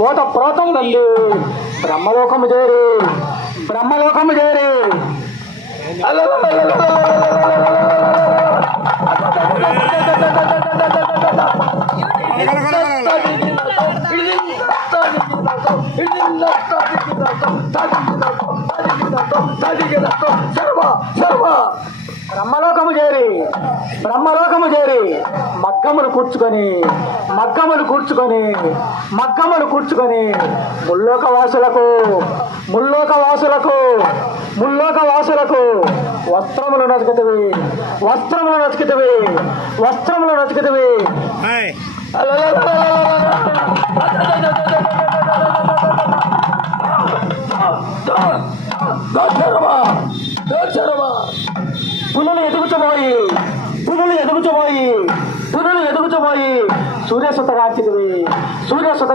భూత ప్రోతం నంది బ్రహ్మలోకము చేరి బ్రహ్మలోకము చేరి బ్రహ్మలోకము చేరి బ్రహ్మలోకము చేరి మగ్గములు కూర్చుకొని మగ్గములు కూర్చుకొని మగ్గములు కూర్చుకొని ముల్లోక వాసులకు ముల్లోక వాసులకు ముల్లోక వాసులకు వస్త్రములు నచుకుతవి వస్త్రములు నచుకుతవి వస్త్రములు నచుకుతవి పులులు ఎదుగుచబోయి పులులు ఎదుగుచబోయి పులులు ఎదుగుచబోయి సూర్యసుత